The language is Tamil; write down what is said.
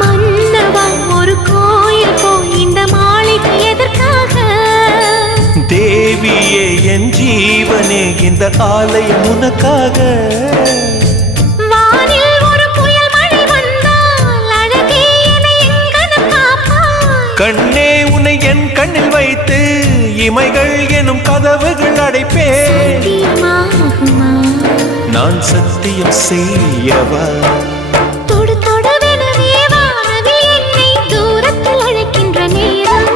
மன்னவா ஒரு கோயில் போய் இந்த மாளிகை எதற்காக? தேவியே என் ஜீவனே இந்த ஆலயம் உனக்காக. வானில் ஒரு புயல் மழை வந்தால் அழகே என்னை எங்கனம் காப்பாய். கண்ணே உன்னை என் கண்ணில் வைத்து இமைகள் எனும் கதவுகள் அடைப்பேன். சத்தியமாகுமா? நான் சத்தியம் செய்யவா? தொடு தொடுவெனவே வானவில் என்னை தூரத்தில் அழைக்கின்ற நேரம்.